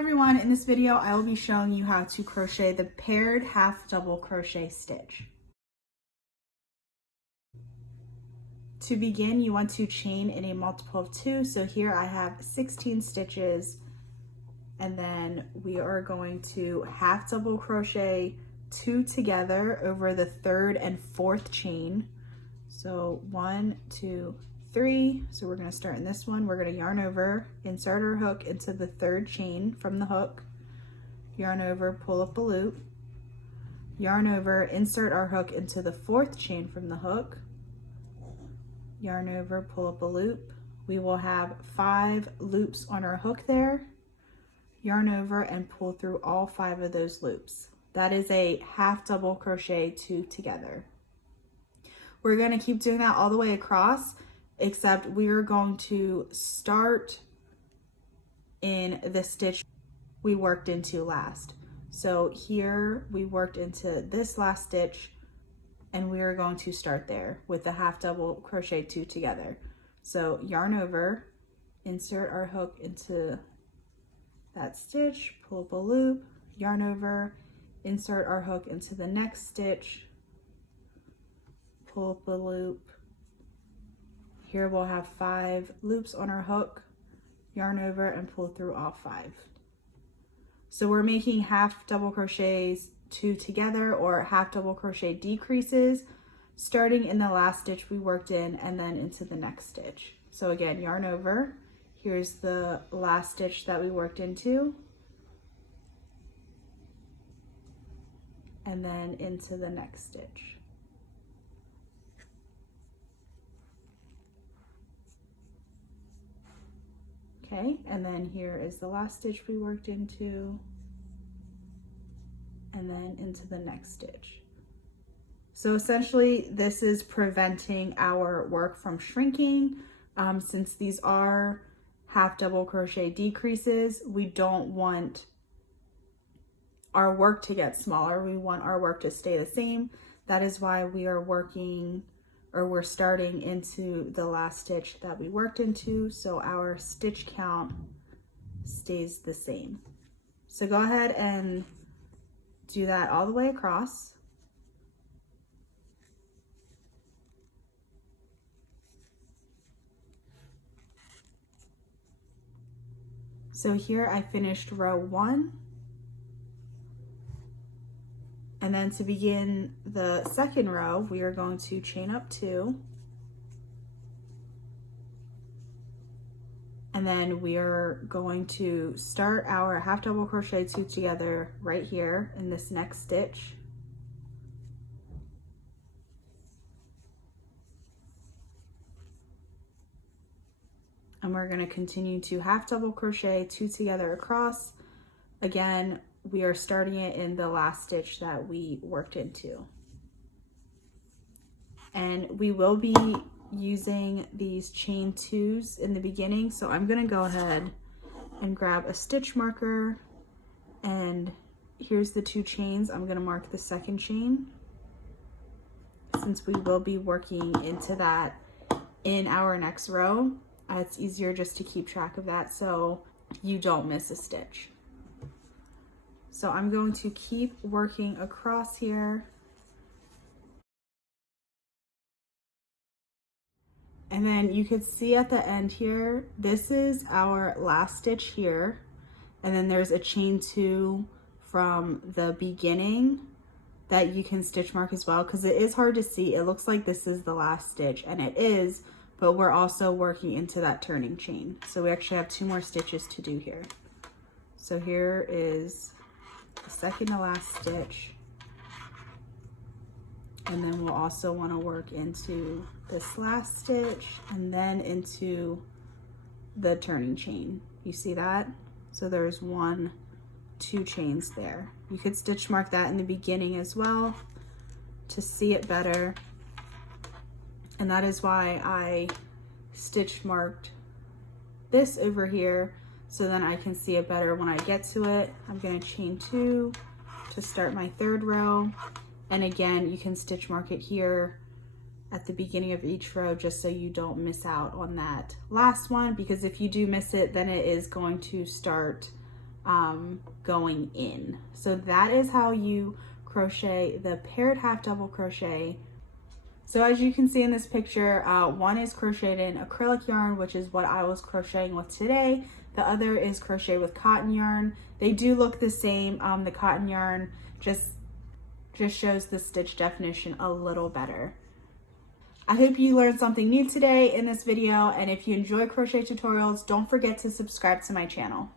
everyone, in this video I will be showing you how to crochet the paired half double crochet stitch. To begin, you want to chain in a multiple of 2. So here I have 16 stitches, and then we are going to half double crochet 2 together over the 3rd and 4th chain. So 1, 2, 3. So we're going to start in this one. We're going to yarn over, insert our hook into the 3rd chain from the hook, yarn over, pull up a loop, yarn over, insert our hook into the 4th chain from the hook, yarn over, pull up a loop. We will have 5 loops on our hook there, yarn over and pull through all 5 of those loops. That is a half double crochet 2 together. We're going to keep doing that all the way across, except we are going to start in the stitch we worked into last. So here we worked into this last stitch, and we are going to start there with the half double crochet 2 together. So yarn over, insert our hook into that stitch, pull up a loop, yarn over, insert our hook into the next stitch, pull up a loop. Here we'll have 5 loops on our hook, yarn over and pull through all 5. So we're making half double crochets 2 together, or half double crochet decreases, starting in the last stitch we worked in and then into the next stitch. So again, yarn over, here's the last stitch that we worked into, and then into the next stitch. Okay, and then here is the last stitch we worked into, and then into the next stitch. So essentially this is preventing our work from shrinking. Since these are half double crochet decreases, we don't want our work to get smaller. We want our work to stay the same. That is why we are working, or we're starting into the last stitch that we worked into, so our stitch count stays the same. So go ahead and do that all the way across. So here I finished row 1. And then to begin the second row, we are going to chain up 2. And then we are going to start our half double crochet 2 together right here in this next stitch. And we're going to continue to half double crochet 2 together across. Again, we are starting it in the last stitch that we worked into. And we will be using these chain 2s in the beginning, so I'm going to go ahead and grab a stitch marker, and here's the 2 chains. I'm going to mark the 2nd chain, since we will be working into that in our next row. It's easier just to keep track of that so you don't miss a stitch. So I'm going to keep working across here. And then you can see at the end here, this is our last stitch here. And then there's a chain 2 from the beginning that you can stitch mark as well, because it is hard to see. It looks like this is the last stitch, and it is, but we're also working into that turning chain. So we actually have 2 more stitches to do here. So here is the second to last stitch, and then we'll also want to work into this last stitch and then into the turning chain. You see that? So there's 1, 2 chains there. You could stitch mark that in the beginning as well to see it better, and that is why I stitch marked this over here, so then I can see it better when I get to it. I'm going to chain 2 to start my 3rd row. And again, you can stitch mark it here at the beginning of each row, just so you don't miss out on that last one, because if you do miss it, then it is going to start going in. So that is how you crochet the paired half double crochet. So as you can see in this picture, one is crocheted in acrylic yarn, which is what I was crocheting with today. The other is crocheted with cotton yarn. They do look the same. The cotton yarn just shows the stitch definition a little better. I hope you learned something new today in this video, and if you enjoy crochet tutorials, don't forget to subscribe to my channel.